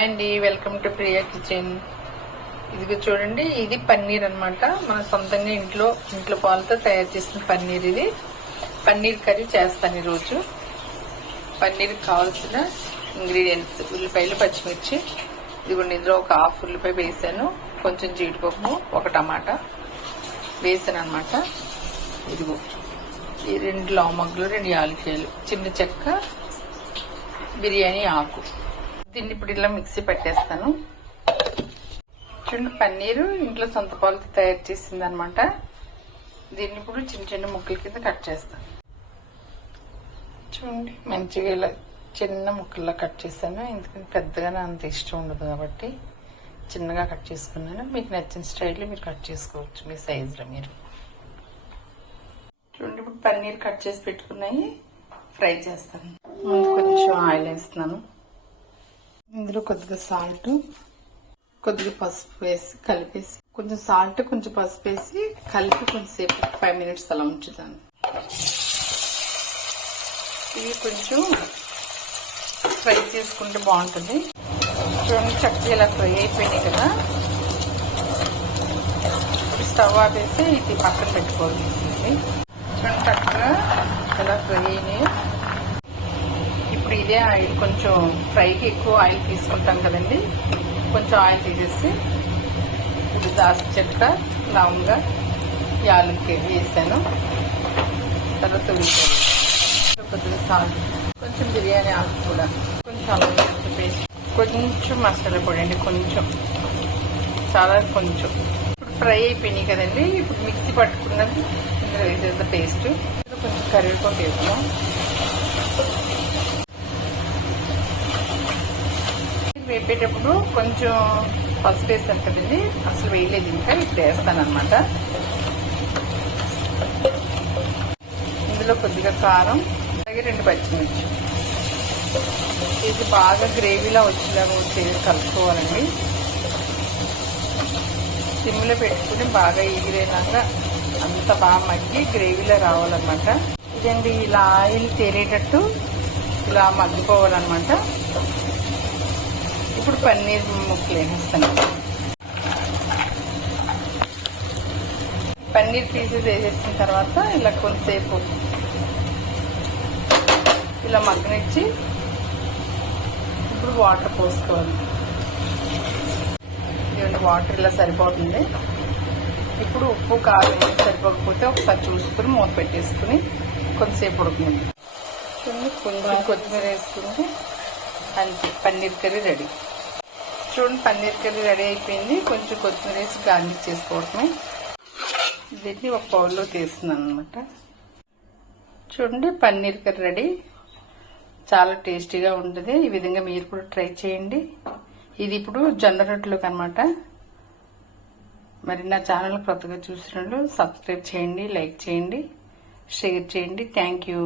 Hi అండి, welcome to Priya kitchen. ఇది చూడండి, ఇది పన్నీర్ అన్నమాట. మన సొంతంగా ఇంట్లో పాలతో తయారు చేసిన పన్నీర్. ఇది పన్నీర్ కర్రీ చేస్తాను ఈరోజు. పన్నీర్ కావాల్సిన ఇంగ్రీడియంట్స్: ఉల్లిపాయలు, పచ్చిమిర్చి. ఇదిగోండి, ఇందులో ఒక హాఫ్ ఉల్లిపాయ వేసాను, కొంచెం జీడిపప్పు, ఒక టమాటా వేసాను అనమాట. ఇదిగో ఈ 2 లవంగాలు, 2 యాలక్కాయలు, చిన్న చెక్క, బిర్యానీ ఆకు. దీన్ని ఇప్పుడు ఇలా మిక్సీ పెట్టేస్తాను. చూడండి, పన్నీరు ఇంట్లో సొంత పాలతో తయారు చేసింది అనమాట. దీన్ని ఇప్పుడు చిన్న చిన్న ముక్కల కింద కట్ చేస్తాను. చూడండి, మంచిగా ఇలా చిన్న ముక్కల్లో కట్ చేశాను. ఎందుకంటే పెద్దగానే అంత ఇష్టం ఉండదు కాబట్టి చిన్నగా కట్ చేసుకున్నాను. మీకు నచ్చిన స్టైల్లో మీరు కట్ చేసుకోవచ్చు, మీ సైజులో మీరు. చూడండి, ఇప్పుడు పన్నీర్ కట్ చేసి పెట్టుకున్నాయి ఫ్రై చేస్తాను. ముందు కొంచెం ఆయిల్ వేస్తున్నాను. ఇందులో కొద్దిగా సాల్ట్, కొద్దిగా పసుపు వేసి కలిపేసి, కొంచెం సాల్ట్, కొంచెం పసుపు వేసి కలిపి కొంచెంసేపు 5 minutes అలా ఉంచుతాను. ఇవి కొంచెం ఫ్రై చేసుకుంటే బాగుంటుంది. చూడండి, చక్కగా ఇలా ఫ్రై అయిపోయినాయి కదా. స్టవ్ ఆపేసి ఇది పక్కన పెట్టుకోవాలి. చూడండి, చక్కగా ఇలా ఫ్రై అయినాయి. ఇప్పుడు ఇదే ఆయిల్, కొంచెం ఫ్రైకి ఎక్కువ ఆయిల్ తీసుకుంటాం కదండి, కొంచెం ఆయిల్ తీసేసి ఇది దాల్చిన చెక్క, లవంగా, యాలక్కాయ వేసాను. తర్వాత ఉల్లిపాయలు, కొద్దిగా సాల్ట్, కొంచెం బిర్యానీ ఆకు కూడా, కొంచెం అల్లం పేస్ట్, కొంచెం మసాలా పొడి అండి, కొంచెం, చాలా కొంచెం. ఇప్పుడు ఫ్రై అయిపోయినాయి కదండి. ఇప్పుడు మిక్సీ పట్టుకున్నది ఇందులో వేసేది పేస్ట్. కొంచెం కరివేపాకు వేసాము. వేపేటప్పుడు కొంచెం పసుపు వేసాను కదండి, అసలు వేయలేదు ఇంకా. ఇప్పుడు వేస్తాను అనమాట. ఇందులో కొద్దిగా కారం, అలాగే 2 పచ్చిమిర్చి. ఇది బాగా గ్రేవీలా వచ్చేలాగా కలుపుకోవాలండి. సిమ్లో పెట్టుకుని బాగా ఎగిరేలాగా అంత బాగా మగ్గి గ్రేవీలో రావాలన్నమాట. ఇదండి, ఇలా ఆయిల్ తేలేటట్టు ఇలా మగ్గిపోవాలన్నమాట. ఇప్పుడు పన్నీర్ ముక్కలు వేసేస్తాను. పన్నీర్ పీసెస్ వేసేసిన తర్వాత ఇలా కొంతసేపు ఇలా మగ్గనిచ్చి ఇప్పుడు వాటర్ పోసుకోవాలి. ఇదండి, వాటర్ ఇలా సరిపోతుంది. ఇప్పుడు ఉప్పు, కారం సరిపోకపోతే ఒకసారి చూసుకుని మూత పెట్టేసుకుని కొంతసేపు ఉడుకుతుంది. కొంచెం కొత్తిమీర వేసుకుంటే అంతే, పన్నీర్ కర్రీ రెడీ. చూడండి, పన్నీర్ కర్రీ రెడీ అయిపోయింది. కొంచెం కొత్తిమీర వేసి గార్నిష్ చేసుకోవడమే. దీన్ని ఒక బౌల్లో తీస్తున్నాను అనమాట. చూడండి, పన్నీర్ కర్రీ రెడీ. చాలా టేస్టీగా ఉంటుంది. ఈ విధంగా మీరు కూడా ట్రై చేయండి. ఇది ఇప్పుడు జొన్న రొట్టెలోకి అనమాట. మరి నా ఛానల్ కొత్తగా చూసినట్లు సబ్స్క్రైబ్ చేయండి, లైక్ చేయండి, షేర్ చేయండి. Thank you.